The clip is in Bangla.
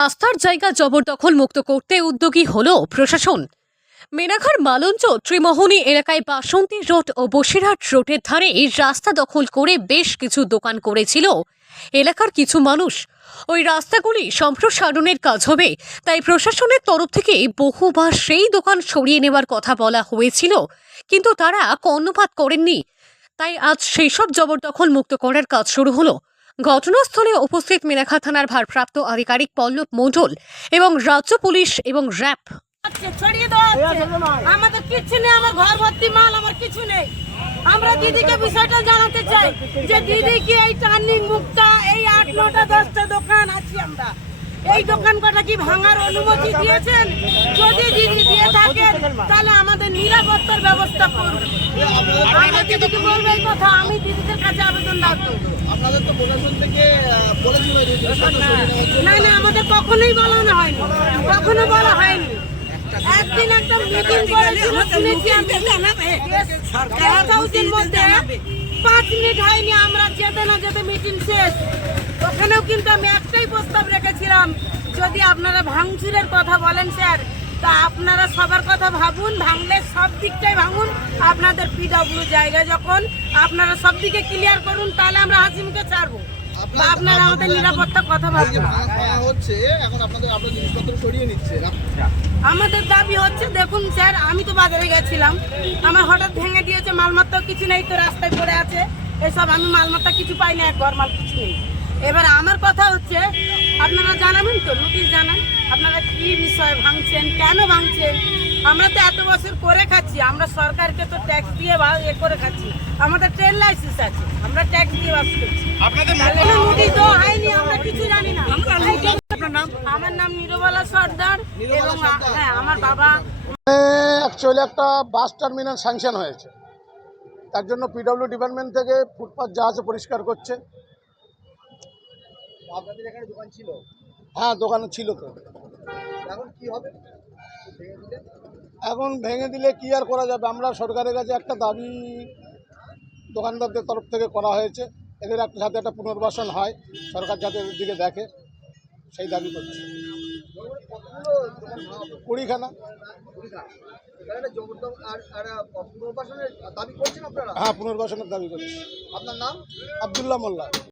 রাস্তার জায়গা জবরদখল মুক্ত করতে উদ্যোগী হল প্রশাসন। মেনাঘার মালঞ্চ ত্রিমোহনী এলাকায় বাসন্তী রোড ও বসিরহাট রোডের ধারে এই রাস্তা দখল করে বেশ কিছু দোকান করেছিল এলাকার কিছু মানুষ। ওই রাস্তাগুলি সম্প্রসারণের কাজ হবে, তাই প্রশাসনের তরফ থেকে বহুবার সেই দোকান সরিয়ে নেওয়ার কথা বলা হয়েছিল, কিন্তু তারা কর্ণপাত করেননি। তাই আজ সেই সব জবরদখল মুক্ত করার কাজ শুরু হলো। ঘটনাস্থলে উপস্থিত মেনাখা থানার ভারপ্রাপ্ত আধিকারিক পল্লব মণ্ডল এবং রাজ্য পুলিশ এবং র্যাব। ছড়িয়ে আমাদের নেই, আমার ঘর, ভর্তি মাল, আমার কিছু নেই। আমরা দিদিকে বিষয়টা জানাতে চাই যে এই এই আট, নটা, দশটা দোকান আছি আমরা। এই দোকান কটা কি ভাঙার অনুমতি দিয়েছেন? যদি দিয়ে থাকেন, তাহলে আমাদের নিরাপত্তার ব্যবস্থা করুন। বলব এই কথা, আমি দিদিদের কাছে আবেদন রাখব না না, আমাদের কখনোই বলানো হয়নি। কখনো বলা হয়নি। একদিন একটা মিটিং করেছিল শুনেছি আমি মধ্যে পাঁচ মিনিট হয়নি, আমরা যেতে না যেতে মিটিং শেষ। ওখানেও কিন্তু আমি একটাই প্রস্তাব রেখেছিলাম, যদি আপনারা ভাঙচুরের কথা বলেন, স্যার তা আপনারা সবার কথা ভাবুন ভাঙলে সব দিকটাই ভাঙুন। আপনাদের পিডব্লিউ জায়গা যখন আপনারা সব দিকে ক্লিয়ার করুন তাহলে আমরা হাসিমকে ছাড়বো। আপনারা আমাদের নিরাপত্তার কথা ভাবুন হচ্ছে এখন আপনাদের আপনার জিনিসপত্র সরিয়ে নিচ্ছে। আমাদের দাবি হচ্ছে দেখুন স্যার আমি তো বাজারে গেছিলাম। আমার হঠাৎ ভেঙে দিয়েছে মালমাত্তা কিছু নেই তো রাস্তায় পড়ে আছে। এসব আমি মালমাত্তা কিছু পাই না এক ঘর মাল কিছু নেই। এবার আমার কথা হচ্ছে আপনারা জানাবেন তো নোটিশ জানান আপনারা কি বিষয়ে ভাঙছেন কেন ভাঙছেন? আমরা তো এত বছর করে খাচ্ছি আমরা সরকারকে তো ট্যাক্স দিয়ে বা- এ করে খাচ্ছি। আমাদের ট্রেন লাইসেন্স আছে আমরা ট্যাক্স দিয়ে বাস করছি। নোটিশ দেওয়া হয়নি আমরা কিছু জানি না। আমার নাম? নিরবালা সর্দার এবং হ্যাঁ আমার বাবা অ্যাকচুয়ালি একটা বাস টার্মিনাল স্যাংশন হয়েছে। তার জন্য পিডব্লিউ ডিপার্টমেন্ট থেকে ফুটপাথ যা আছে পরিষ্কার করছে। আপনাদের এখানে দোকান ছিল? হ্যাঁ দোকানে ছিল তো। এখন কি হবে? ভেঙে দিলে? এখন ভেঙে দিলে কি আর করা যাবে? আমরা সরকারের কাছে একটা দাবি দোকানদারদের তরফ থেকে করা হয়েছে। এদের একটা যাতে একটা পুনর্বাসন হয়। সরকার যাতে এদের দিকে দেখে সেই দাবি করছি। কুড়িখানা। হ্যাঁ পুনর্বাসনের দাবি করছি। আপনার নাম? আবদুল্লাহ মোল্লা।